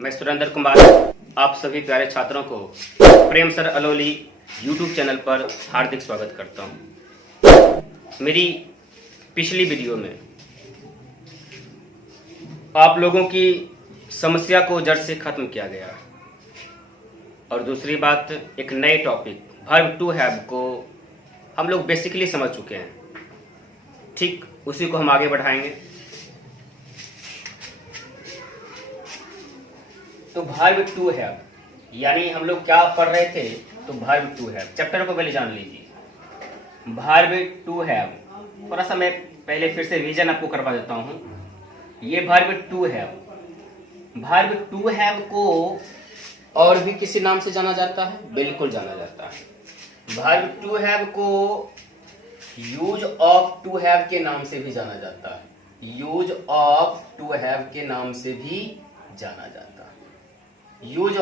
मैं सुरेंद्र कुमार आप सभी प्यारे छात्रों को प्रेम सर अलोली यूट्यूब चैनल पर हार्दिक स्वागत करता हूं। मेरी पिछली वीडियो में आप लोगों की समस्या को जड़ से खत्म किया गया और दूसरी बात एक नए टॉपिक वर्ब टू हैव को हम लोग बेसिकली समझ चुके हैं। ठीक उसी को हम आगे बढ़ाएंगे। तो वर्ब टू हैव यानी हम लोग क्या पढ़ रहे थे, तो वर्ब टू हैव चैप्टर को पहले जान लीजिए। वर्ब टू हैव थोड़ा सा मैं पहले फिर से रिवीजन आपको करवा देता हूं। ये वर्ब टू हैव को और भी किसी नाम से जाना जाता है, बिल्कुल जाना जाता है। वर्ब टू हैव को यूज ऑफ टू हैव के नाम से भी जाना जाता है। यूज ऑफ टू हैव के नाम से भी जाना जाता है। यूज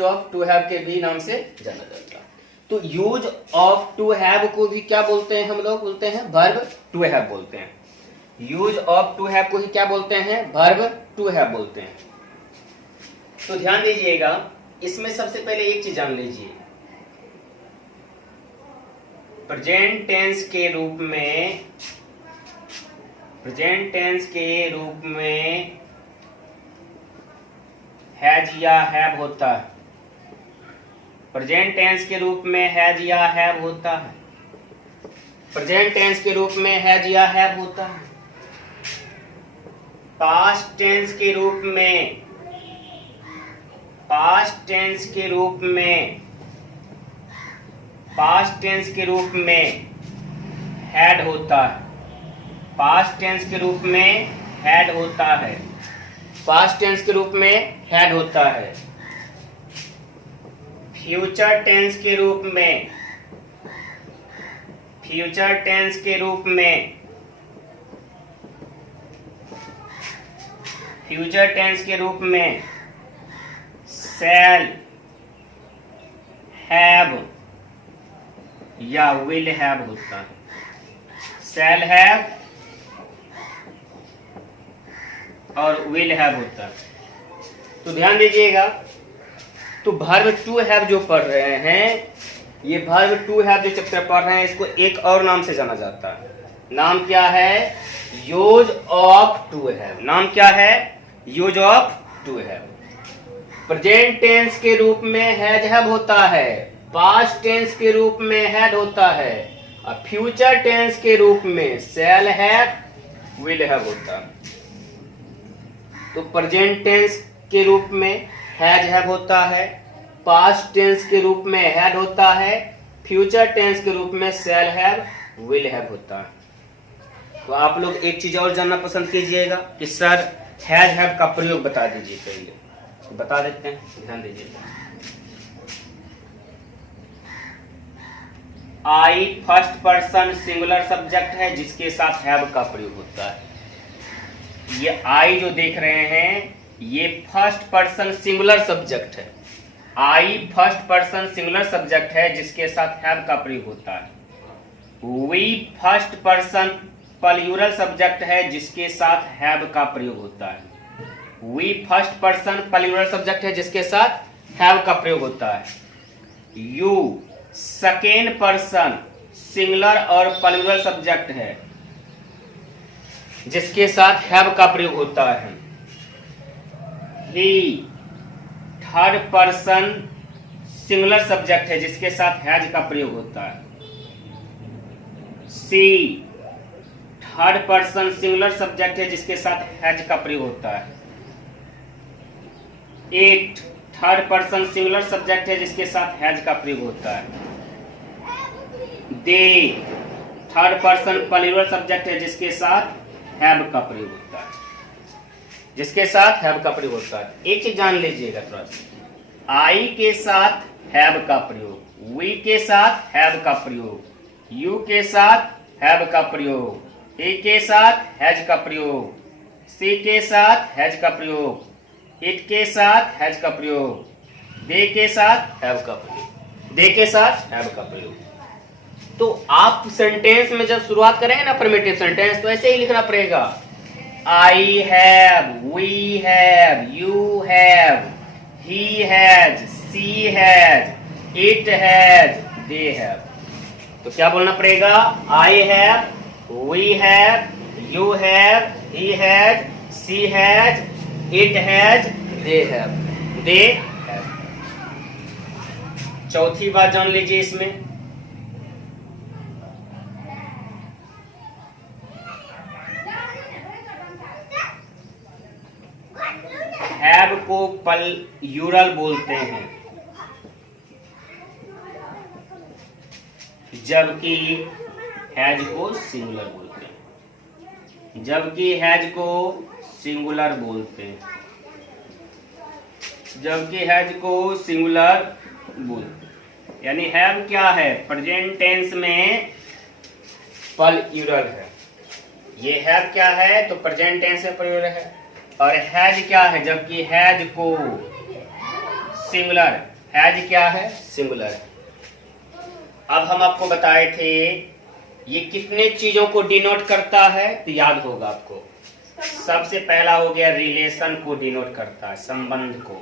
ऑफ टू हैव के भी नाम से जाना जाता है। तो यूज ऑफ टू हैव को भी क्या बोलते हैं, हम लोग बोलते हैं वर्ब टू हैव बोलते हैं। यूज ऑफ टू हैव को ही क्या बोलते हैं, वर्ब टू हैव बोलते हैं। तो ध्यान दीजिएगा, इसमें सबसे पहले एक चीज जान लीजिए। प्रेजेंट टेंस के रूप में हैज या हैव होता है। प्रेजेंट टेंस के रूप में हैज या हैव होता है। प्रेजेंट टेंस के रूप में हैज या हैव होता है। पास्ट टेंस के रूप में हैड होता है। पास्ट टेंस के रूप में हैड होता है। पास्ट टेंस के रूप में हैड होता है। फ्यूचर टेंस के रूप में शैल हैव या विल हैव होता है। शैल हैव और विल हैव होता है। तो ध्यान दीजिएगा, तो वर्ब टू हैव जो पढ़ रहे हैं, ये वर्ब टू हैव जो चैप्टर पढ़ रहे हैं, इसको एक और नाम से जाना जाता है। नाम क्या है, यूज ऑफ टू हैव। नाम क्या है, use of to have. Present tense के रूप में हैज हैव होता है। पास्ट टेंस के रूप में हैड होता है और फ्यूचर टेंस के रूप में शैल हैव विल हैव होता है। तो प्रेजेंट टेंस के रूप में हैज हैव होता है। पास्ट टेंस के रूप में हैड होता है। फ्यूचर टेंस के रूप में शैल हैव विल हैव होता है। तो आप लोग एक चीज और जानना पसंद कीजिएगा कि सर हैज हैव का प्रयोग बता दीजिए। पहले बता देते हैं, ध्यान दीजिएगा। आई फर्स्ट पर्सन सिंगुलर सब्जेक्ट है जिसके साथ हैव का प्रयोग होता है। ये आई जो देख रहे हैं, ये फर्स्ट पर्सन सिंगुलर सब्जेक्ट है। I first person singular subject है जिसके साथ हैव का प्रयोग होता है। We first person plural subject है जिसके साथ हैव का प्रयोग होता है। We first person plural subject है जिसके साथ हैव का प्रयोग होता है। यू सेकेंड पर्सन सिंगुलर और प्लूरल सब्जेक्ट है जिसके साथ हैव का प्रयोग होता है। He third person singular subject है जिसके साथ हैज का प्रयोग होता है। सी थर्ड पर्सन सिंगुलर सब्जेक्ट है जिसके साथ हैज का प्रयोग होता है। It third person singular subject है जिसके साथ हैज का प्रयोग होता है। They third person plural subject है जिसके साथ हैव का प्रयोग होता है। जिसके साथ हैव का प्रयोग होता है। एक चीज जान लीजिएगा थोड़ा सा, आई के साथ हैव का प्रयोग, वी के साथ हैव का प्रयोग, यू के साथ हैव का प्रयोग, ही के साथ हैज का प्रयोग, सी के साथ हैज का प्रयोग, इट के साथ हैज का प्रयोग, दे के साथ हैव का प्रयोग, दे के साथ हैव का प्रयोग। तो आप सेंटेंस में जब शुरुआत करेंगे ना अफर्मेटिव सेंटेंस, तो ऐसे ही लिखना पड़ेगा। I have, we have, you have, he has, she has, it has, they have। तो क्या बोलना पड़ेगा? I have, we have, you have, he has, she has, it has, they have, they have। चौथी बात जान लीजिए इसमें, हैव को प्लूरल बोलते हैं, जबकि हैज को सिंगुलर बोलते हैं, जबकि हैज को सिंगुलर बोलते हैं, जबकि हैज को सिंगुलर बोलते हैं। यानी हैव क्या है? प्रेजेंट टेंस में प्लूरल है। ये हैव क्या है? तो प्रेजेंट टेंस में प्लूरल है। और हैज क्या है? जबकि हैज को सिंगुलर, हैज क्या है? सिंगुलर। अब हम आपको बताए थे ये कितने चीजों को डिनोट करता है, तो याद होगा आपको। सबसे पहला हो गया रिलेशन को डिनोट करता है, संबंध को।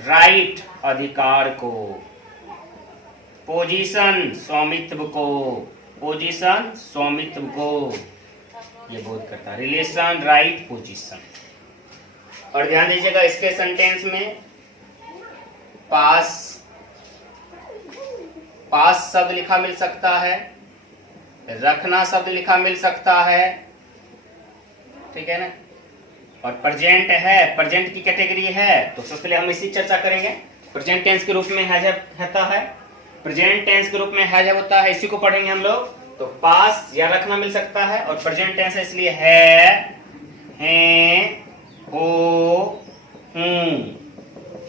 राइट अधिकार को। पोजीशन स्वामित्व को, पोजीशन स्वामित्व को ये बोध करता है। Relation, right, position. और ध्यान दीजिएगा इसके सेंटेंस में पास शब्द लिखा मिल सकता है, रखना शब्द लिखा मिल सकता है, ठीक है ना। और प्रेजेंट है, प्रेजेंट की कैटेगरी है, तो सबसे पहले हम इसी चर्चा करेंगे। प्रेजेंट टेंस के रूप में हैज होता है, प्रेजेंट टेंस के रूप में हैज होता है, इसी को पढ़ेंगे हम लोग। तो पास या रखना मिल सकता है, और प्रेजेंट टेंस है इसलिए है, हैं, हो, हूं।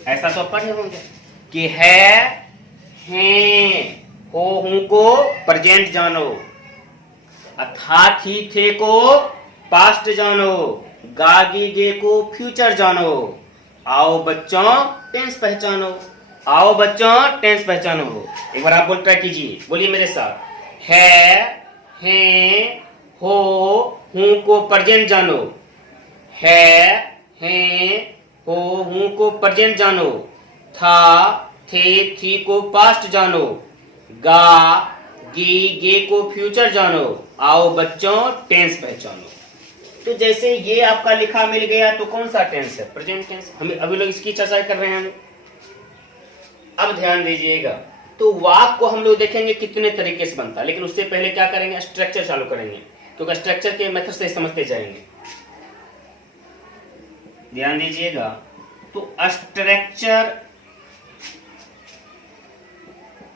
ऐसा तो पढ़े होंगे कि है, हैं, हो, हूं को प्रेजेंट जानो, था, थी, थे को पास्ट जानो, गा, गी, गे को फ्यूचर जानो। आओ बच्चों टेंस पहचानो, आओ बच्चों टेंस पहचानो। एक बार आप बोल ट्राई कीजिए, बोलिए मेरे साथ। है, हैं, हो, हूं को प्रेजेंट जानो, है, हैं, हो, हूं को प्रेजेंट जानो, था, थे, थी को पास्ट जानो, गा, गी, गे को फ्यूचर जानो, आओ बच्चों टेंस पहचानो। तो जैसे ये आपका लिखा मिल गया, तो कौन सा टेंस है? Present tense. हम अभी लोग इसकी चर्चा कर रहे हैं। अब ध्यान दीजिएगा, तो वाक्य को हम लोग देखेंगे कितने तरीके से बनता है, लेकिन उससे पहले क्या करेंगे? स्ट्रक्चर चालू करेंगे, क्योंकि स्ट्रक्चर के मेथड से समझते जाएंगे। ध्यान दीजिएगा, तो structure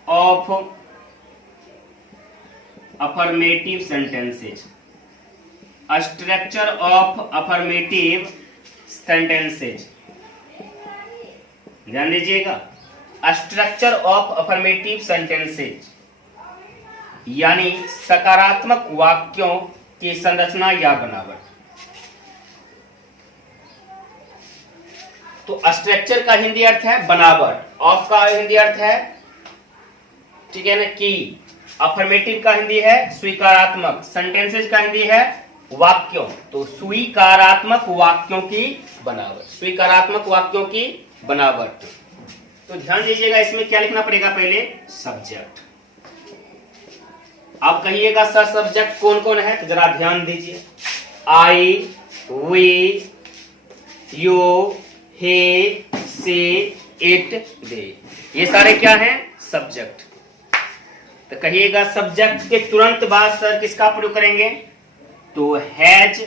of affirmative sentences, structure of affirmative sentences. ध्यान दीजिएगा, स्ट्रक्चर ऑफ अफर्मेटिव सेंटेंसेज यानी सकारात्मक वाक्यों की संरचना या बनावट। तो स्ट्रक्चर का हिंदी अर्थ है बनावट, ऑफ का हिंदी अर्थ है, ठीक है ना, की। अफर्मेटिव का हिंदी है स्वीकारात्मक, सेंटेंसेज का हिंदी है वाक्यों। तो स्वीकारात्मक वाक्यों की बनावट, स्वीकारात्मक वाक्यों की बनावट। तो ध्यान दीजिएगा, इसमें क्या लिखना पड़ेगा? पहले सब्जेक्ट। आप कहिएगा सर सब्जेक्ट कौन कौन है, तो जरा ध्यान दीजिए। आई, वी, यू, हे, से, इट, दे, ये सारे क्या हैं? सब्जेक्ट। तो कहिएगा सब्जेक्ट के तुरंत बाद सर किसका प्रयोग करेंगे? तो हैज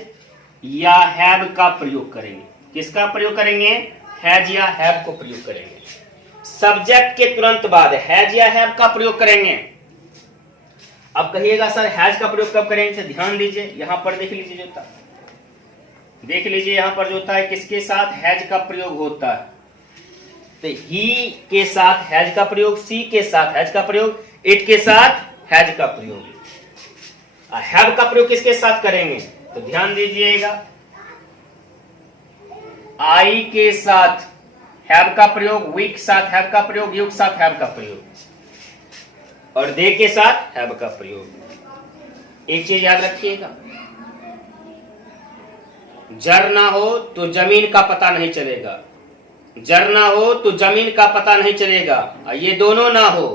या हैव का प्रयोग करेंगे। किसका प्रयोग करेंगे? हैज या हैव को प्रयोग करेंगे। सब्जेक्ट के तुरंत बाद हैज या हैव का प्रयोग करेंगे। अब कहिएगा सर हैज का प्रयोग कब करेंगे? ध्यान दीजिए, यहां पर देख लीजिए, जो होता देख लीजिए, यहां पर जो होता है किसके साथ हैज का प्रयोग होता है? तो ही के साथ हैज का प्रयोग, सी के साथ हैज का प्रयोग, इट के साथ हैज का प्रयोग। हैव का प्रयोग किसके साथ करेंगे? तो ध्यान दीजिएगा, आई के साथ हैव का प्रयोग, वी के साथ हैव का प्रयोग, यू के साथ हैव का प्रयोग, और दे के साथ हैव का प्रयोग। एक चीज याद रखिएगा, जर ना हो तो जमीन का पता नहीं चलेगा। जर ना हो तो जमीन का पता नहीं चलेगा, और ये दोनों ना हो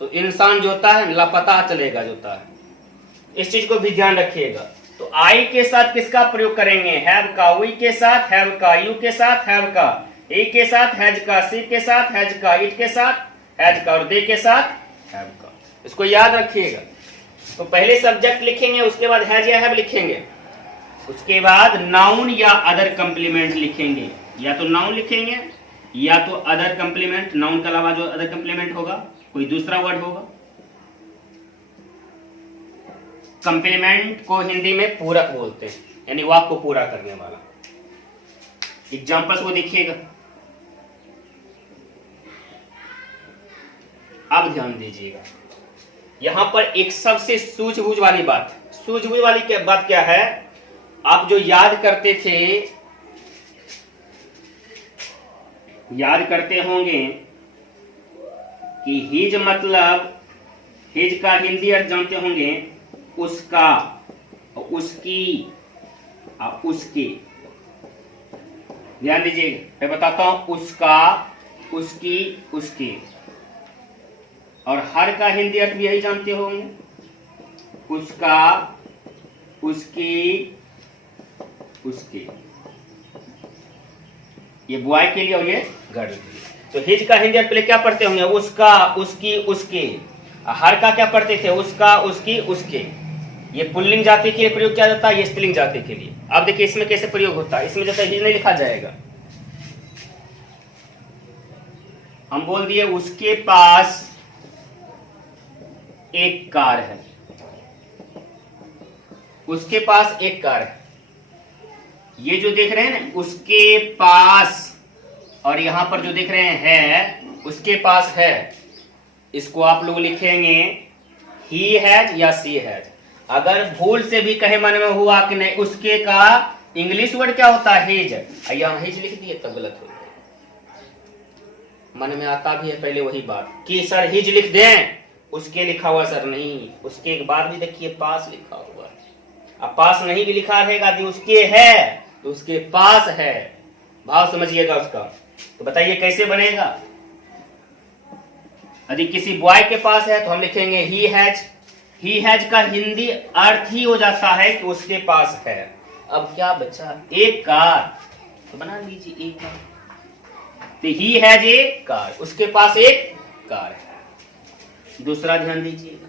तो इंसान जो होता है लापता चलेगा जो होता है। इस चीज को भी ध्यान रखिएगा। तो आई के साथ किसका प्रयोग करेंगे? हैव का। वी के साथ हैव का, यू के साथ हैव का, ए के साथ हैज का, सी के साथ हैज का, इट के साथ हैज का और दे के साथ हैव का। इसको याद रखिएगा। तो पहले सब्जेक्ट लिखेंगे, उसके बाद हैज या हैव लिखेंगे, उसके बाद नाउन या अदर कंप्लीमेंट लिखेंगे। या तो नाउन लिखेंगे या तो अदर कंप्लीमेंट, नाउन के अलावा जो अदर कंप्लीमेंट होगा कोई दूसरा वर्ड होगा। कंप्लीमेंट को हिंदी में पूरक बोलते हैं, यानी वाक्य को पूरा करने वाला। एग्जांपल्स को देखिएगा। अब ध्यान दीजिएगा, यहां पर एक सबसे सूझबूझ वाली बात, सूझबूझ वाली बात क्या है? आप जो याद करते होंगे कि हिज मतलब, हिज का हिंदी अर्थ जानते होंगे, उसका, उसकी, उसके। ध्यान दीजिए, मैं बताता हूं, उसका, उसकी, उसके। और हर का हिंदी अर्थ भी यही जानते होंगे, उसका, उसकी, उसके। ये बॉय के लिए और ये गर्ल के लिए। तो हिज का हिंदी अर्थ पहले क्या पढ़ते होंगे? उसका, उसकी, उसके। हर का क्या पढ़ते थे? उसका, उसकी, उसके। ये पुल्लिंग जाति के लिए प्रयोग किया जाता है, ये स्त्रीलिंग जाति के लिए। अब देखिए इसमें कैसे प्रयोग होता है। इसमें जैसे हिज नहीं लिखा जाएगा, हम बोल दिए उसके पास एक कार है, उसके पास एक कार है। ये जो देख रहे हैं ना, उसके पास, और यहां पर जो देख रहे हैं उसके पास है, इसको आप लोग लिखेंगे ही हैज या सी हैज। अगर भूल से भी कहे मन में हुआ कि नहीं उसके का इंग्लिश वर्ड क्या होता है? हिज, यहां हिज लिख दिए तब गलत हो गया। मन में आता भी है पहले वही बात कि सर हिज लिख दें, उसके लिखा हुआ सर नहीं, उसके के बाद भी देखिए पास लिखा हुआ है। अब पास नहीं भी लिखा रहेगा तो उसके है तो उसके पास है, भाव समझिएगा उसका। तो बताइए कैसे बनेगा? यदि किसी बॉय के पास है तो हम लिखेंगे ही हैज। ही हैज का हिंदी अर्थ ही हो जाता है कि उसके पास है। अब क्या बचा? एक कार, तो बना लीजिए एक कार। तो ही हैज ए कार, उसके पास एक कार है। दूसरा ध्यान दीजिएगा,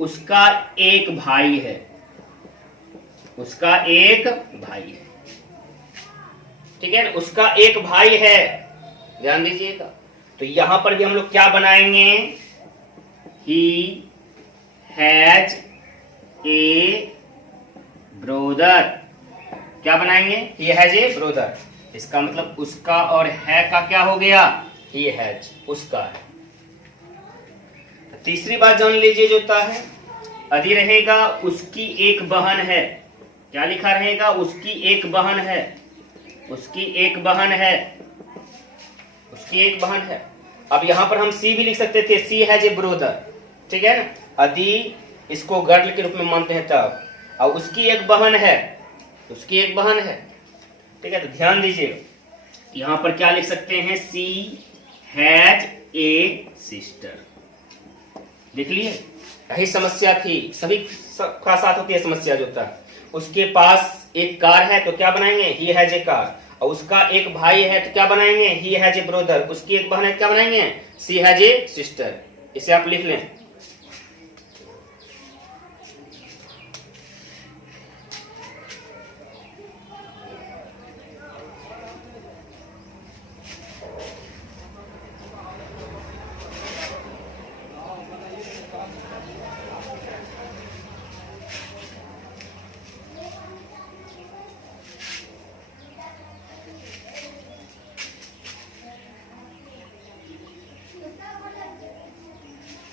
उसका एक भाई है, उसका एक भाई है, ठीक है ना? उसका एक भाई है, ध्यान दीजिएगा। तो यहां पर भी हम लोग क्या बनाएंगे? He has a brother. क्या बनाएंगे? He has a brother. इसका मतलब उसका और है का क्या हो गया? ही हैज, उसका है। तीसरी बात जान लीजिए जो होता है, यदि रहेगा उसकी एक बहन है, क्या लिखा रहेगा? उसकी एक बहन है, उसकी एक बहन है, उसकी एक बहन है। अब यहां पर हम सी भी लिख सकते थे, सी हैज ए ब्रोदर, ठीक है ना? यदि इसको गर्ल के रूप में मानते हैं तब। और उसकी एक बहन है, उसकी एक बहन है, ठीक है? तो ध्यान दीजिएगा, यहां पर क्या लिख सकते हैं? सी हैज ए सिस्टर। देख लिए, यही समस्या थी, सभी का साथ होती है समस्या जो होता है। उसके पास एक कार है तो क्या बनाएंगे? He has a car. और उसका एक भाई है तो क्या बनाएंगे? He has a brother. उसकी एक बहन है क्या बनाएंगे? सी हैज ए सिस्टर। इसे आप लिख लें।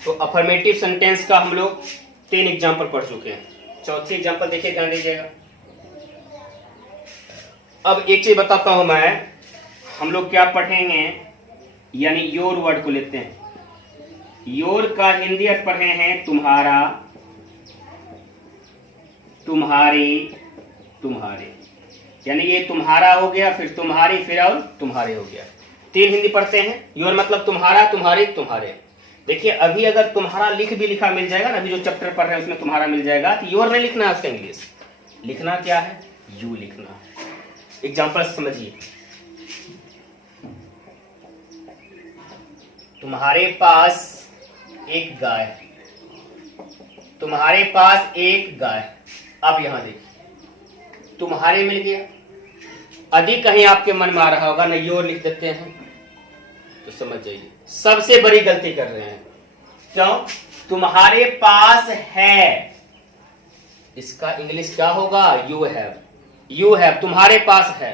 तो अफर्मेटिव सेंटेंस का हम लोग 3 एग्जाम्पल पढ़ चुके हैं। चौथी एग्जाम्पल देखिए, ध्यान दीजिएगा। अब एक चीज बताता हूं मैं, हम लोग क्या पढ़ेंगे, यानी योर वर्ड को लेते हैं। योर का हिंदी अर्थ पढ़े हैं तुम्हारा, तुम्हारी, तुम्हारे। यानी ये तुम्हारा हो गया, फिर तुम्हारी, फिर और तुम्हारे हो गया। 3 हिंदी पढ़ते हैं। योर मतलब तुम्हारा, तुम्हारी, तुम्हारे। देखिए अभी अगर तुम्हारा लिख भी लिखा मिल जाएगा ना, अभी जो चैप्टर पढ़ रहे हैं उसमें तुम्हारा मिल जाएगा, तो योर नहीं लिखना है उसका इंग्लिश, लिखना क्या है, यू लिखना है। एग्जाम्पल समझिए, तुम्हारे पास एक गाय, तुम्हारे पास एक गाय। अब यहां देखिए तुम्हारे मिल गया, अधिक कहीं आपके मन में आ रहा होगा ना, योर लिख देते हैं, तो समझ जाइए सबसे बड़ी गलती कर रहे हैं। क्यों? तुम्हारे पास है, इसका इंग्लिश क्या होगा, यू हैव। यू हैव, तुम्हारे पास है,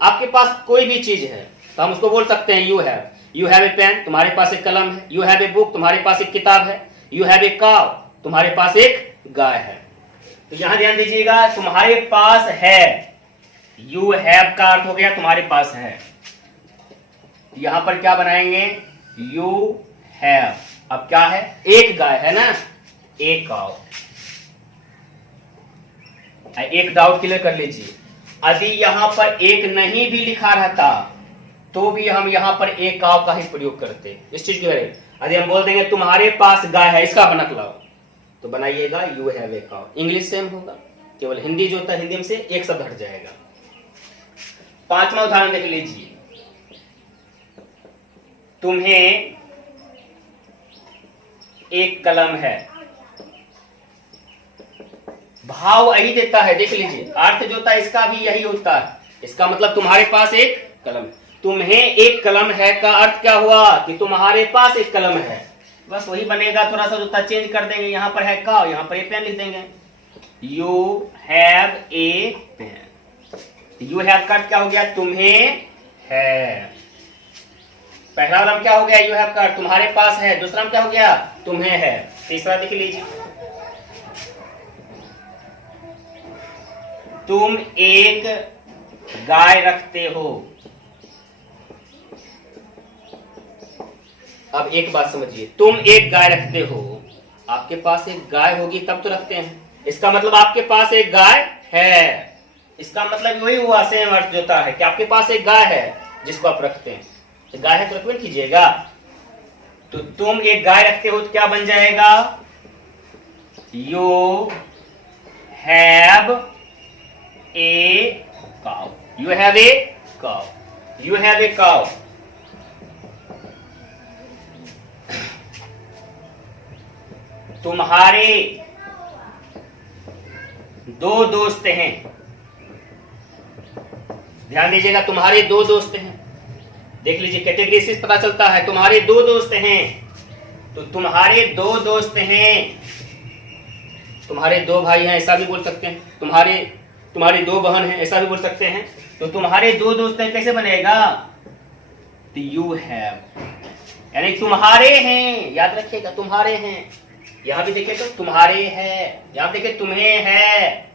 आपके पास कोई भी चीज है तो हम उसको बोल सकते हैं you have. You have a pen, तुम्हारे पास एक कलम है। यू हैव ए बुक, तुम्हारे पास एक किताब है। यू हैव ए काव, तुम्हारे पास एक गाय है। तो यहां ध्यान दीजिएगा, तुम्हारे पास है, यू हैव का अर्थ हो गया तुम्हारे पास है। यहां पर क्या बनाएंगे, यू हैव। अब क्या है, एक गाय है ना, एक काव। एक डाउट क्लियर कर लीजिए, यदि यहां पर एक नहीं भी लिखा रहता तो भी हम यहां पर एक काव का ही प्रयोग करते। इस चीज की वजह, यदि हम बोल देंगे तुम्हारे पास गाय है, इसका बनक लाओ, तो बनाइएगा यू हैव ए काव। इंग्लिश सेम होगा, केवल हिंदी जो होता है हिंदी में से एक शब्द हट जाएगा। 5वां उदाहरण देख लीजिए, तुम्हें एक कलम है। भाव यही देता है, देख लीजिए, अर्थ जो होता है इसका भी यही होता है। इसका मतलब तुम्हारे पास एक कलम, तुम्हें एक कलम है का अर्थ क्या हुआ कि तुम्हारे पास एक कलम है। बस वही बनेगा, थोड़ा सा जो था चेंज कर देंगे, यहां पर है का, यहां पर ए पेन लिख देंगे। You have a pen. You have का क्या हो गया, तुम्हें है। पहला वाला क्या हो गया, यू हैव का तुम्हारे पास है। दूसरा क्या हो गया, तुम्हें है। तीसरा देख लीजिए, तुम एक गाय रखते हो। अब एक बात समझिए, तुम एक गाय रखते हो, आपके पास एक गाय होगी तब तो रखते हैं। इसका मतलब आपके पास एक गाय है, इसका मतलब वही हुआ, सेम अर्थ होता है कि आपके पास एक गाय है जिसको आप रखते हैं। तो गाय है तो रिकमेंड कीजिएगा। तो तुम एक गाय रखते हो तो क्या बन जाएगा, you have a cow. You have a cow, you have a cow. तुम्हारे 2 दोस्त हैं, ध्यान दीजिएगा, तुम्हारे 2 दोस्त हैं। देख लीजिए कैटेगरी से पता चलता है, तुम्हारे 2 दोस्त हैं। तो तुम्हारे 2 दोस्त हैं, तुम्हारे 2 भाई हैं, ऐसा भी बोल सकते हैं। तुम्हारी 2 बहन हैं, ऐसा भी बोल सकते हैं। तो तुम्हारे 2 दोस्त हैं कैसे बनेगा, तो यू हैव, यानी तुम्हारे हैं, याद रखिएगा तुम्हारे हैं। यहां भी देखिए तो तुम्हारे है, यहां देखिए तुम्हें है,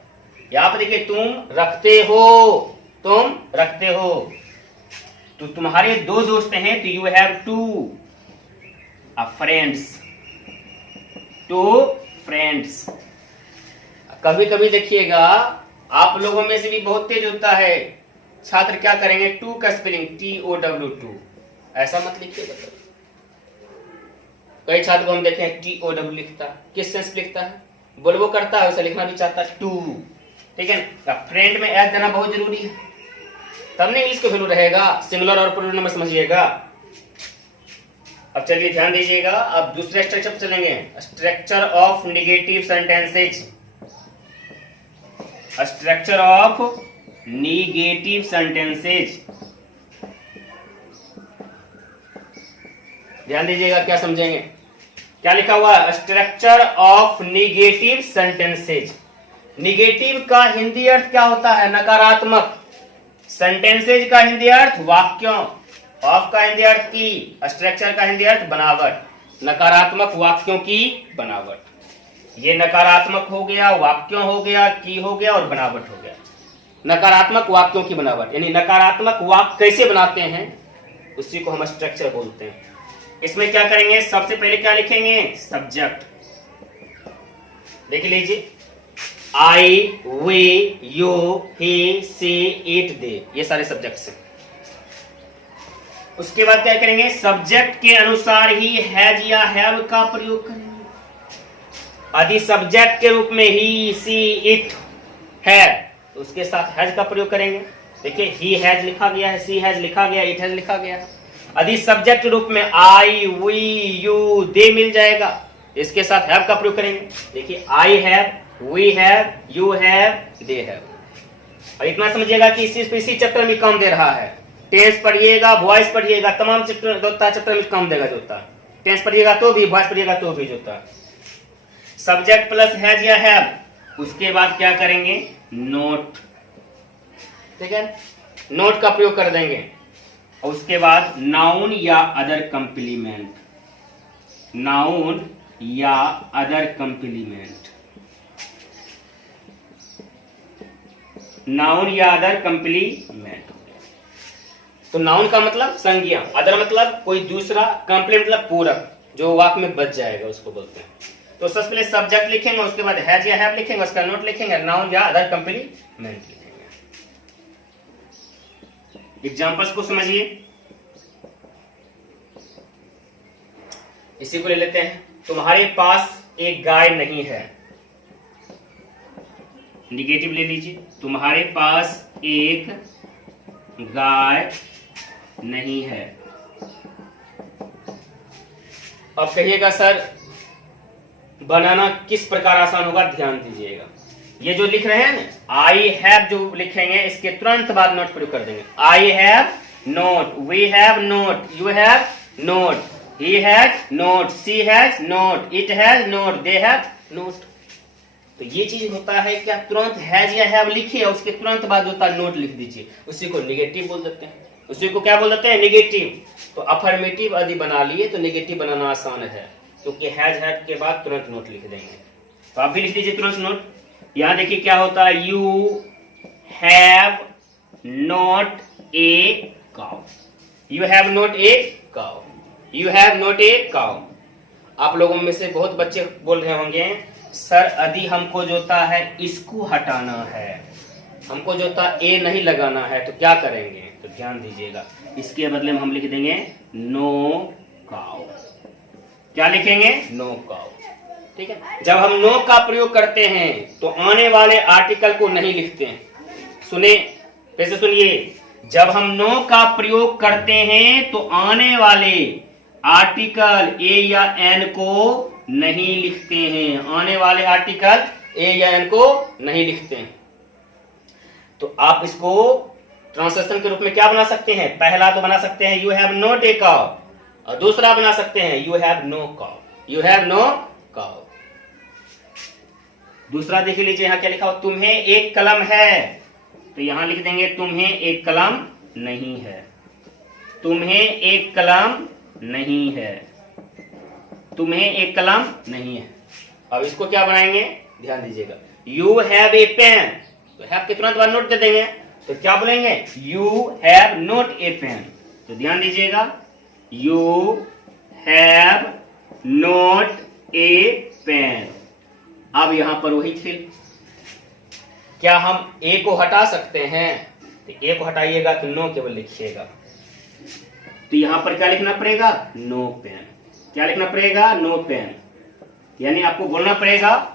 यहां पर देखिए तुम रखते हो, तुम रखते हो। तो तुम्हारे 2 दोस्त हैं, तो यू हैव 2 फ्रेंड्स, 2 फ्रेंड्स। कभी कभी देखिएगा आप लोगों में से भी बहुत तेज होता है, छात्र क्या करेंगे, 2 का स्पेलिंग TOW2, ऐसा मत लिखिएगा। कई छात्र को हम देखें TOW लिखता है, किस सेंस लिखता है, बोलबो करता है, उसे लिखना भी चाहता है 2, ठीक है ना। फ्रेंड में एस देना बहुत जरूरी है, तब नहीं इसको वैल्यू रहेगा। सिंगुलर और प्लूरल नंबर समझिएगा। अब चलिए ध्यान दीजिएगा, अब दूसरे स्ट्रक्चर चलेंगे, structure of negative sentences. Structure of negative sentences, ध्यान दीजिएगा क्या समझेंगे, क्या लिखा हुआ है, structure of negative sentences. Negative का हिंदी अर्थ क्या होता है, नकारात्मक। सेंटेंसेज का हिंदी अर्थ वाक्यों, ऑफ का हिंदी अर्थ की, स्ट्रक्चर का हिंदी अर्थ बनावट। नकारात्मक वाक्यों की बनावट, ये नकारात्मक हो गया, वाक्यों हो गया, की हो गया और बनावट हो गया। नकारात्मक वाक्यों की बनावट, यानी नकारात्मक वाक्य कैसे बनाते हैं उसी को हम स्ट्रक्चर बोलते हैं। इसमें क्या करेंगे, सबसे पहले क्या लिखेंगे, सब्जेक्ट। देख लीजिए, I, we, you, he, she, it, they, ये सारे सब्जेक्ट्स हैं। उसके बाद क्या करेंगे, सब्जेक्ट के अनुसार ही हैज या हैव का प्रयोग करेंगे। यदि सब्जेक्ट के रूप में ही, सी, इट है तो उसके साथ हैज का प्रयोग करेंगे। देखिए ही हैज लिखा गया है, सी हैज लिखा गया, इट हैज लिखा गया है। यदि सब्जेक्ट के रूप में आई, वी, यू, दे मिल जाएगा, इसके साथ हैव का प्रयोग करेंगे। देखिए I have, we have, you have, they have. और इतना समझिएगा कि इसी चैप्टर में काम दे रहा है। टेंस पढ़िएगा, वॉइस पढ़िएगा, तमाम चैप्टर में काम देगा जोता। टेंस पढ़िएगा तो भी, वॉइस पढ़िएगा तो भी जोता। सब्जेक्ट प्लस हैज या हैव, उसके बाद क्या करेंगे, नोट, ठीक है, नोट का प्रयोग कर देंगे। और उसके बाद नाउन या अदर कंप्लीमेंट, नाउन या अदर कंप्लीमेंट, नाउन या अदर कंप्लीमेंट। तो नाउन का मतलब संज्ञा, अदर मतलब कोई दूसरा, कंप्लीमेंट मतलब पूरक, जो वाक्य में बच जाएगा उसको बोलते हैं। तो सबसे पहले सब्जेक्ट लिखेंगे, उसके बाद हैज या हैव लिखेंगे, उसका नोट लिखेंगे, नाउन या अदर कंप्लीमेंट लिखेंगे। एग्जांपल्स को समझिए, इसी को ले लेते हैं। तुम्हारे पास एक गाय नहीं है, निगेटिव ले लीजिए, तुम्हारे पास एक गाय नहीं है। अब कहिएगा सर बनाना किस प्रकार आसान होगा, ध्यान दीजिएगा। ये जो लिख रहे हैं ना, आई हैव जो लिखेंगे, इसके तुरंत बाद नोट प्रयोग कर देंगे। I have not, we have not, you have not, he has not, she has not, it has not, they have not. तो ये चीज होता है क्या, तुरंत हैज या हैव लिखिए और उसके तुरंत बाद होता है नोट लिख दीजिए, उसी को नेगेटिव बोल देते हैं। उसी को क्या बोल देते हैं, नेगेटिव। तो अफर्मेटिव यदि बना लिए तो नेगेटिव बनाना आसान है, क्योंकि हैज हैव के बाद तुरंत नोट लिख देंगे। तो आप भी लिख दीजिए तुरंत नोट। यहां देखिए क्या होता है, you have not a cow, you have not a cow, you have not a cow. आप लोगों में से बहुत बच्चे बोल रहे होंगे सर यदि हमको जोता है इसको हटाना है, हमको जोता ए नहीं लगाना है, तो क्या करेंगे। तो ध्यान दीजिएगा, इसके बदले में हम लिख देंगे नो काउ। क्या लिखेंगे, नो काउ, ठीक है। जब हम नो का प्रयोग करते हैं तो आने वाले आर्टिकल को नहीं लिखते हैं। सुने, कैसे सुनिए, जब हम नो का प्रयोग करते हैं तो आने वाले आर्टिकल ए या एन को नहीं लिखते हैं, आने वाले आर्टिकल ए या एन को नहीं लिखते हैं। तो आप इसको ट्रांसलेशन के रूप में क्या बना सकते हैं, पहला तो बना सकते हैं you have not a cow, और दूसरा बना सकते हैं you have no cow, you have no cow. दूसरा देख लीजिए, यहां क्या लिखा हो, तुम्हें एक कलम है, तो यहां लिख देंगे तुम्हें एक कलम नहीं है, तुम्हें एक कलम नहीं है, तुम्हें एक कलम नहीं है। अब इसको क्या बनाएंगे, ध्यान दीजिएगा, यू हैव ए पेन, तो हैव के तुरंत बाद नोट दे देंगे, तो क्या बोलेंगे, you have not a pen. तो ध्यान दीजिएगा, you have not a pen. अब यहां पर वही खेल, क्या हम ए को हटा सकते हैं, तो ए को हटाइएगा तो नो केवल लिखिएगा। तो यहां पर क्या लिखना पड़ेगा, नो पेन। क्या लिखना पड़ेगा, नो पेन। यानी आपको बोलना पड़ेगा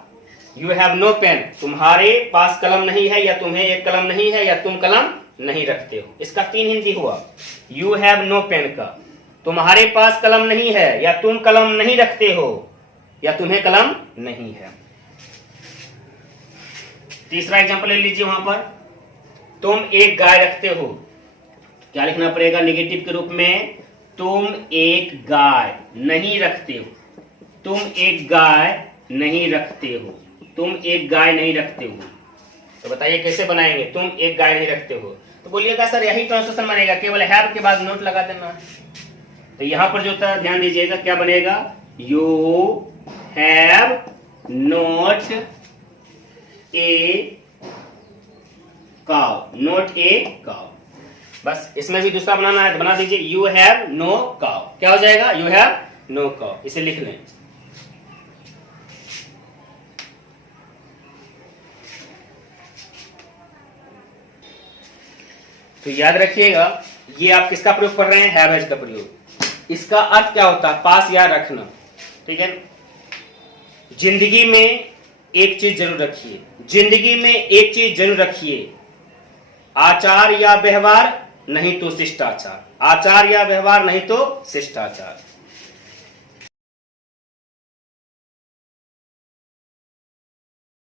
यू हैव नो पेन, तुम्हारे पास कलम नहीं है, या तुम्हें एक कलम नहीं है, या तुम कलम नहीं रखते हो। इसका तीन हिंदी हुआ, यू हैव नो पेन का, तुम्हारे पास कलम नहीं है, या तुम कलम नहीं रखते हो, या तुम्हें कलम नहीं है। तीसरा एग्जांपल ले लीजिए, वहां पर तुम एक गाय रखते हो, क्या लिखना पड़ेगा नेगेटिव के रूप में, तुम एक गाय नहीं रखते हो, तुम एक गाय नहीं रखते हो, तुम एक गाय नहीं रखते हो। तो बताइए कैसे बनाएंगे, तुम एक गाय नहीं रखते हो। तो बोलिएगा सर यही ट्रांसलेशन बनेगा, केवल हैव के बाद नोट लगा देना। तो यहां पर जो था ध्यान दीजिएगा, क्या बनेगा, you have not a cow, not a cow. बस इसमें भी दूसरा बनाना है तो बना दीजिए, यू हैव नो काउ। क्या हो जाएगा, यू हैव नो काउ। इसे लिख लें। तो याद रखिएगा, ये आप किसका प्रयोग कर रहे हैं, हैव हैज का प्रयोग। इसका अर्थ क्या होता है, पास याद रखना, ठीक है। जिंदगी में एक चीज जरूर रखिए, जिंदगी में एक चीज जरूर रखिए, आचार या व्यवहार नहीं तो शिष्टाचार, आचार या व्यवहार नहीं तो शिष्टाचार।